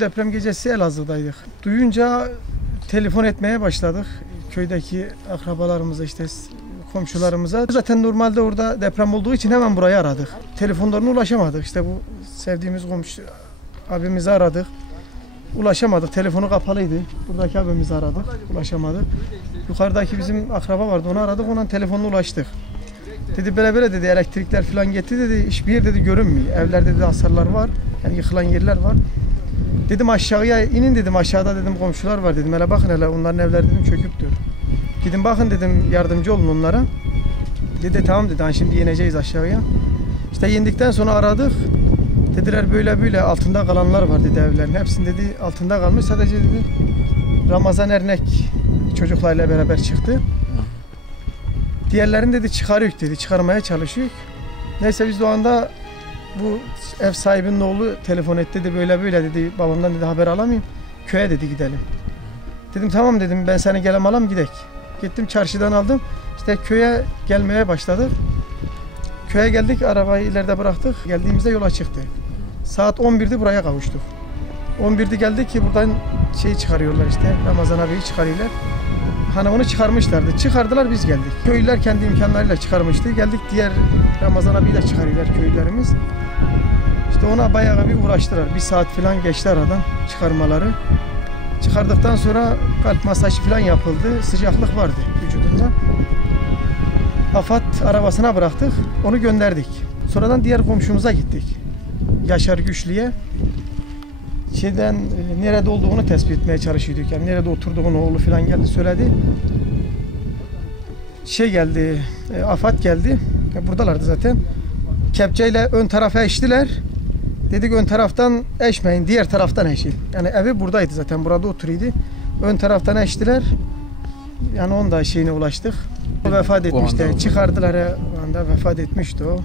Deprem gecesi Elazığ'daydık. Duyunca telefon etmeye başladık. Köydeki akrabalarımıza, işte komşularımıza. Zaten normalde orada deprem olduğu için hemen burayı aradık. Telefonlarına ulaşamadık. İşte bu sevdiğimiz komşu abimizi aradık. Ulaşamadık. Telefonu kapalıydı. Buradaki abimizi aradık. Ulaşamadık. Yukarıdaki bizim akraba vardı. Onu aradık. Onun telefonuna ulaştık. Dedi böyle dedi, elektrikler falan gitti dedi. Hiçbir yer dedi görünmüyor. Evlerde dedi hasarlar var. Yani yıkılan yerler var. Dedim aşağıya inin dedim. Aşağıda dedim komşular var dedim. Hele bakın hele onların evleri dedim çöküktür. Gidin bakın dedim, yardımcı olun onlara. Dedi tamam dedi. Hani şimdi ineceğiz aşağıya. İşte indikten sonra aradık. Dediler böyle altında kalanlar var dedi evlerin. Hepsinin dedi altında kalmış. Sadece dedi Ramazan Ernek çocuklarla beraber çıktı. Diğerlerini dedi çıkarıyor dedi. Çıkarmaya çalışıyor. Neyse biz de o anda bu ev sahibinin oğlu telefon etti dedi. Böyle dedi. Babamdan dedi haber alamayayım. Köye dedi gidelim. Dedim tamam dedim, ben seni gelem alam gidek. Gittim çarşıdan aldım. İşte köye gelmeye başladık. Köye geldik, arabayı ileride bıraktık. Geldiğimizde yola çıktı. Saat 11'de buraya kavuştuk. 11'de geldik ki buradan çıkarıyorlar işte. Ramazan abiyi çıkarıyorlar. Hani onu çıkarmışlardı. Çıkardılar, biz geldik. Köylüler kendi imkanlarıyla çıkarmıştı. Geldik, diğer Ramazan abiyi de çıkarıyorlar köylülerimiz. İşte ona bayağı bir uğraştılar. Bir saat falan geçti aradan çıkarmaları. Çıkardıktan sonra kalp masajı falan yapıldı. Sıcaklık vardı vücudunda. AFAD arabasına bıraktık. Onu gönderdik. Sonradan diğer komşumuza gittik. Yaşar Güçlü'ye. Nerede olduğunu tespit etmeye çalışıyorduk. Yani nerede oturduğunu oğlu falan geldi söyledi. Geldi, AFAD geldi. Buradalardı zaten. Kepçeyle ön tarafa eştiler. Dedik ön taraftan eşmeyin, diğer taraftan eşin. Yani evi buradaydı zaten, burada oturuyordu. Ön taraftan eştiler. Yani onun da şeyine ulaştık. O vefat etmişti. Çıkardılar, o anda vefat etmişti o.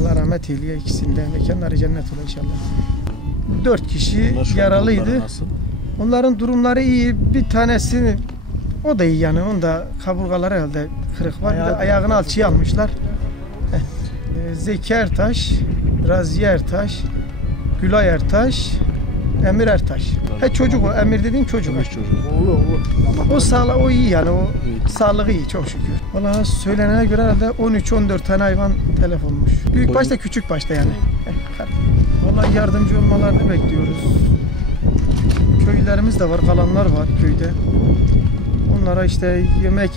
Allah rahmet eyleye ikisinde. Mekanları cennet olur inşallah. 4 kişi yaralıydı. Onların durumları iyi. Bir tanesi o da iyi yani. Onda kaburgaları herhalde kırık var. Ayağını alçıya almışlar. Zeki Ertaş, Raziye Ertaş, Gülay Ertaş, Emir Ertaş. Çocuk o. Emir dediğin çocuk. O iyi yani. O sağlığı iyi çok şükür. Vallahi söylenene göre herhalde 13-14 tane hayvan telef olmuş. Büyük başta küçük başta yani. Vallahi yardımcı olmalarını bekliyoruz. Köylerimiz de var, kalanlar var köyde. Onlara işte yemek,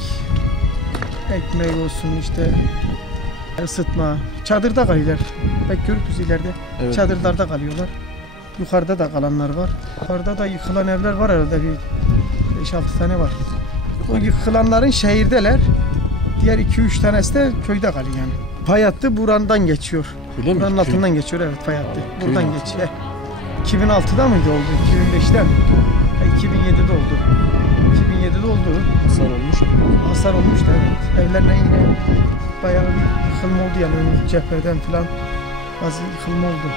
ekmek olsun işte, ısıtma. Çadırda kalıyorlar. Pek görürüz ileride. Evet. Çadırlarda kalıyorlar. Yukarıda da kalanlar var. Yukarıda da yıkılan evler var herhalde, bir 5-6 tane var. O yıkılanların şehirdeler. Diğer 2-3 tanesi de köyde kalıyor yani. Payatlı burandan geçiyor. Buranın altından geçiyor, evet Payatlı. Buradan geçiyor. 2006'da mıydı oldu? 2005'te mi? 2007'de oldu. 2007'de oldu. Hasar olmuş. Hasar olmuştu evet. Evlerine yine bayağı bir yıkılma oldu yani, ön cepheden falan bazı yıkılma oldu.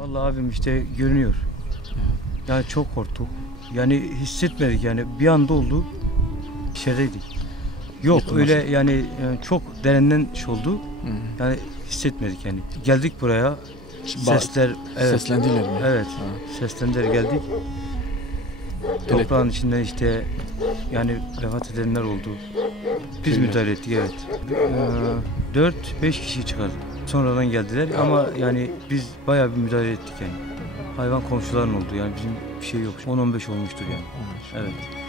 Vallahi abim işte görünüyor. Yani çok korktuk. Yani hissetmedik yani bir anda oldu. İçerideydik. Yok Yıkılması. öyle yani çok derinden oldu. Hı. Yani hissetmedik yani. Geldik buraya. Ba- Sesler evet. Seslendiler mi? Evet. Ha. Seslendiler geldik. Toprağın içinde işte yani vefat edenler oldu. Biz Köyler. müdahale ettik evet. 4-5 kişi çıkardı. Sonradan geldiler ama yani biz bayağı bir müdahale ettik yani. Hayvan komşuların oldu yani bizim bir şey yok. 10-15 olmuştur yani. Olmuş. Evet.